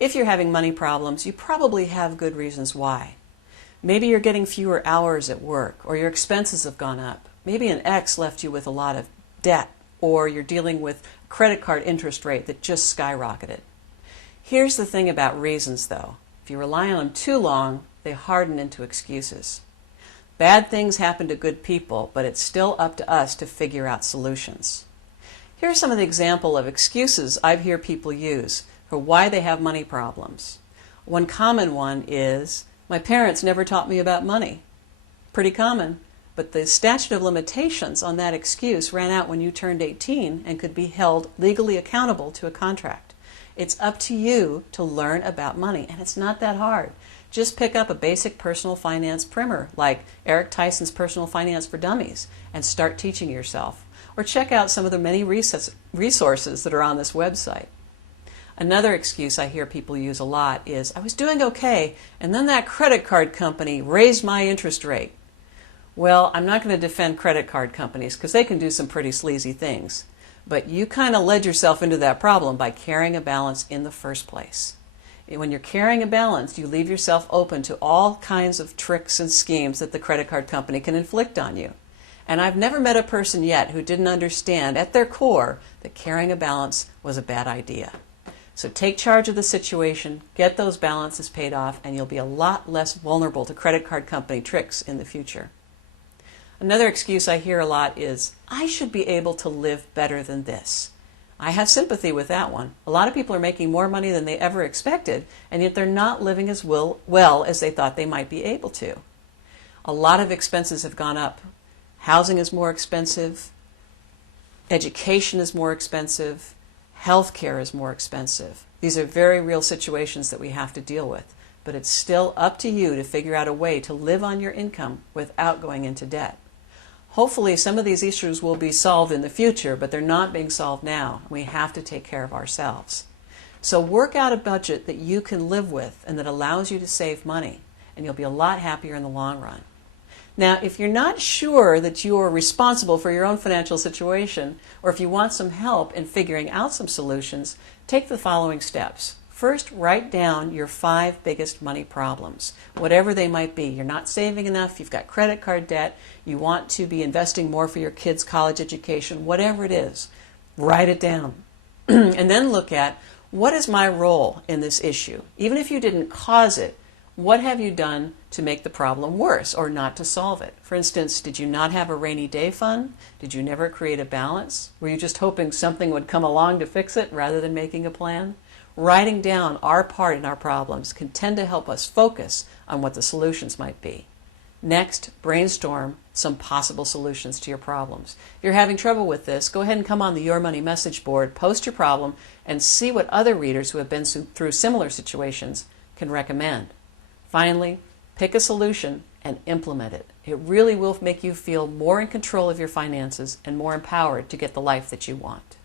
If you're having money problems, you probably have good reasons why. Maybe you're getting fewer hours at work, or your expenses have gone up. Maybe an ex left you with a lot of debt, or you're dealing with a credit card interest rate that just skyrocketed. Here's the thing about reasons, though. If you rely on them too long, they harden into excuses. Bad things happen to good people, but it's still up to us to figure out solutions. Here are some of the examples of excuses I hear people use for why they have money problems. One common one is, my parents never taught me about money. Pretty common, but the statute of limitations on that excuse ran out when you turned 18 and could be held legally accountable to a contract. It's up to you to learn about money, and it's not that hard. Just pick up a basic personal finance primer like Eric Tyson's Personal Finance for Dummies and start teaching yourself. Or check out some of the many resources that are on this website. Another excuse I hear people use a lot is, I was doing okay, and then that credit card company raised my interest rate. Well, I'm not going to defend credit card companies because they can do some pretty sleazy things. But you kind of led yourself into that problem by carrying a balance in the first place. When you're carrying a balance, you leave yourself open to all kinds of tricks and schemes that the credit card company can inflict on you. And I've never met a person yet who didn't understand at their core that carrying a balance was a bad idea. So take charge of the situation, get those balances paid off, and you'll be a lot less vulnerable to credit card company tricks in the future. Another excuse I hear a lot is, I should be able to live better than this. I have sympathy with that one. A lot of people are making more money than they ever expected, and yet they're not living as well as they thought they might be able to. A lot of expenses have gone up. Housing is more expensive, education is more expensive, healthcare is more expensive. These are very real situations that we have to deal with, but it's still up to you to figure out a way to live on your income without going into debt. Hopefully some of these issues will be solved in the future, but they're not being solved now. We have to take care of ourselves. So work out a budget that you can live with and that allows you to save money, and you'll be a lot happier in the long run. Now, if you're not sure that you're responsible for your own financial situation, or if you want some help in figuring out some solutions, take the following steps. First, write down your 5 biggest money problems, whatever they might be. You're not saving enough, you've got credit card debt, you want to be investing more for your kids' college education, whatever it is, write it down. And then look at, what is my role in this issue? Even if you didn't cause it, what have you done to make the problem worse or not to solve it? For instance, did you not have a rainy day fund? Did you never create a balance? Were you just hoping something would come along to fix it rather than making a plan? Writing down our part in our problems can tend to help us focus on what the solutions might be. Next, brainstorm some possible solutions to your problems. If you're having trouble with this, go ahead and come on the Your Money message board, post your problem, and see what other readers who have been through similar situations can recommend. Finally, pick a solution and implement it. It really will make you feel more in control of your finances and more empowered to get the life that you want.